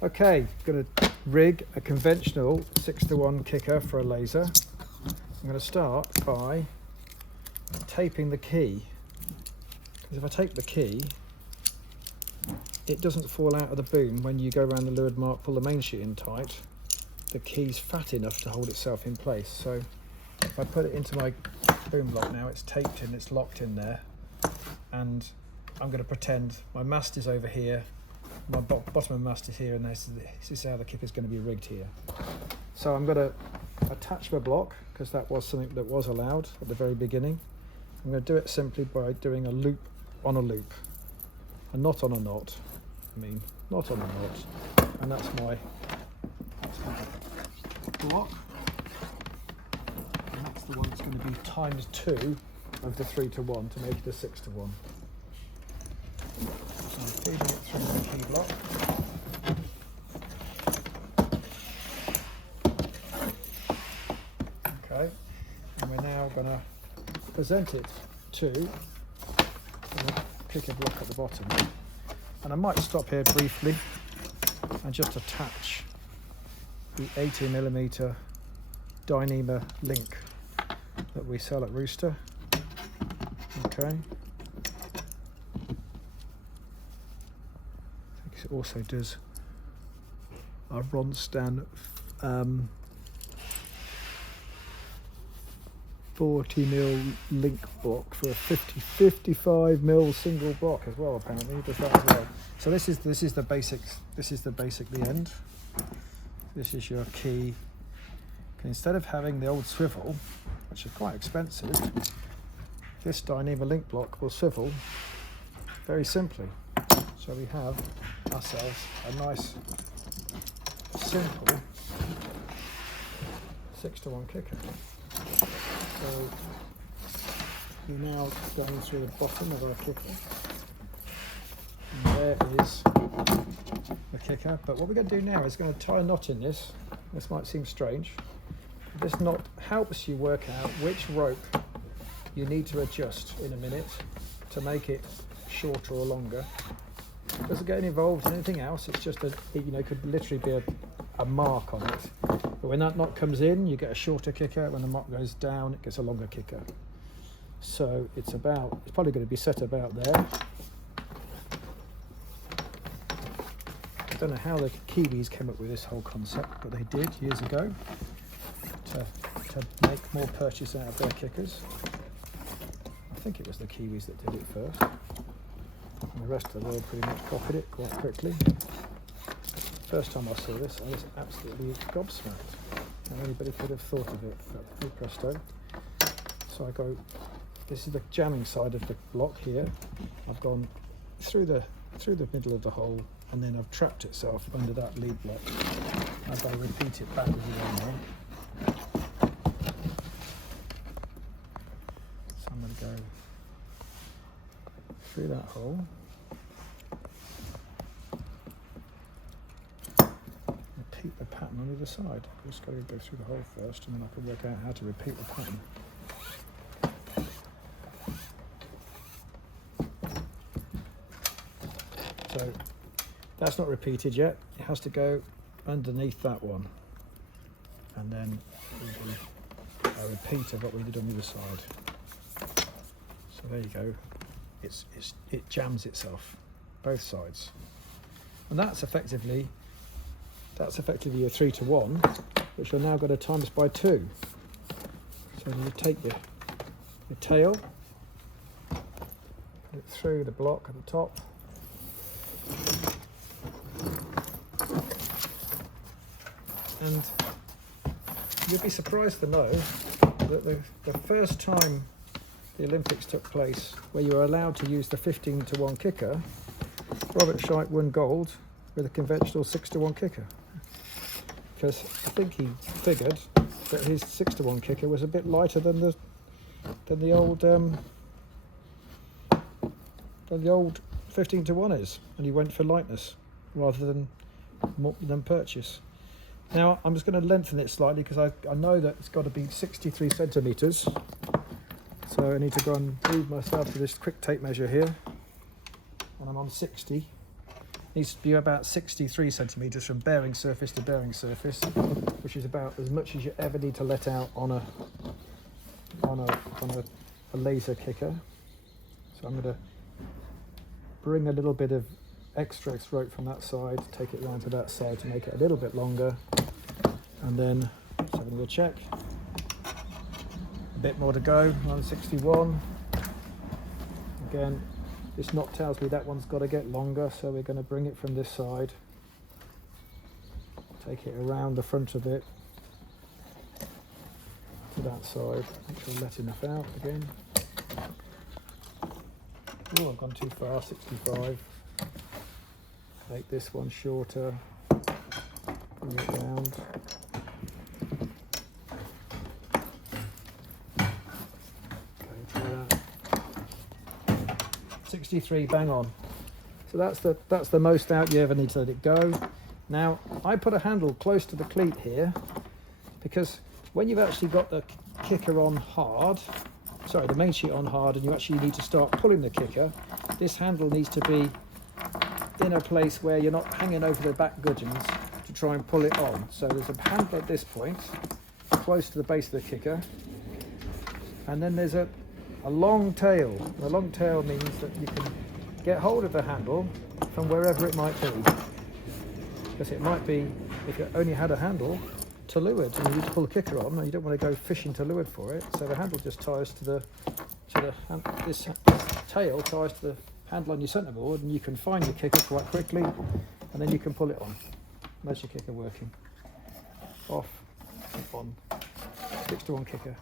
Okay, going to rig a conventional 6-to-1 kicker for a laser. I'm going to start by taping the key, because if I tape the key, it doesn't fall out of the boom when you go around the lured mark, pull the main sheet in tight. The key's fat enough to hold itself in place. So if I put it into my boom lock now, it's taped in, it's locked in there, and I'm going to pretend my mast is over here, my bottom of the mast is here, and this is how the kicker's going to be rigged here. So I'm going to attach my block, because that was something that was allowed at the very beginning. I'm going to do it simply by doing a loop on a loop, a knot on a knot. Knot on a knot, and that's my block. And that's the one that's going to be ×2 of the 3-to-1 to make it a 6-to-1. So I'm feeding it through the key block. Okay, and we're now going to present it to the kicker block at the bottom. And I might stop here briefly and just attach the 80mm Dyneema link that we sell at Rooster. Okay. I think it also does a Ronstan 40mm link block for a 55mm single block as well. Apparently, it does that as well. So this is the basics. This is the end. This is your key. Instead of having the old swivel, which is quite expensive, this Dyneema link block will swivel very simply. So we have ourselves a nice, simple 6-to-1 kicker. So we're now going through the bottom of our kicker. And there is the kicker. But what we're going to do now is going to tie a knot in this. This might seem strange. This knot helps you work out which rope you need to adjust in a minute to make it shorter or longer. It doesn't get involved in anything else. It's just could literally be a mark on it. But when that knot comes in, you get a shorter kicker. When the mark goes down, it gets a longer kicker. So it's probably going to be set about there. I don't know how the Kiwis came up with this whole concept, but they did years ago to make more purchase out of their kickers. I think it was the Kiwis that did it first. And the rest of the world pretty much copied it quite quickly. First time I saw this, I was absolutely gobsmacked. How anybody could have thought of it, but presto. So this is the jamming side of the block here. I've gone through the middle of the hole, and then I've trapped itself under that lead block. I've got to repeat it back with the other one. So I'm going to go through that hole. Repeat the pattern on either side. I've just got to go through the hole first, and then I can work out how to repeat the pattern. So that's not repeated yet. It has to go underneath that one, and then we'll do a repeat of what we did on the other side. So there you go. It jams itself, both sides, and that's effectively your 3-to-1, which you're now going to times by 2. So you take your tail, put it through the block at the top. And you'll be surprised to know that the first time the Olympics took place where you were allowed to use the 15-to-1 kicker, Robert Scheidt won gold with a conventional 6-to-1 kicker. Because I think he figured that his 6-to-1 kicker was a bit lighter than the old 15-to-1 is, and he went for lightness rather than purchase. Now I'm just going to lengthen it slightly, because I know that it's got to be 63 centimetres. So I need to go and move myself to this quick tape measure here, and I'm on 60 needs to be about 63 centimetres from bearing surface to bearing surface, which is about as much as you ever need to let out on a laser kicker. So I'm going to bring a little bit of extra rope from that side, take it round to that side to make it a little bit longer, and then let's have a little check. A bit more to go on 61. Again, this knot tells me that one's got to get longer, so we're going to bring it from this side, take it around the front of it to that side. Make sure I let enough out again. Oh, I've gone too far, 65. Make this one shorter, bring it round. Okay, try that. 63, bang on. So that's the most out you ever need to let it go. Now, I put a handle close to the cleat here because when you've actually got the kicker on hard, sorry, the main sheet on hard, and you actually need to start pulling the kicker, this handle needs to be in a place where you're not hanging over the back gudgeons to try and pull it on. So there's a handle at this point, close to the base of the kicker, and then there's a long tail. The long tail means that you can get hold of the handle from wherever it might be. Because it might be, if you only had a handle, to leeward, and you need to pull the kicker on, and you don't want to go fishing to leeward for it. So the handle just ties to this tail ties to the handle on your centreboard, and you can find your kicker quite quickly, and then you can pull it on. There's your kicker working. Off, on, 6-to-1 kicker.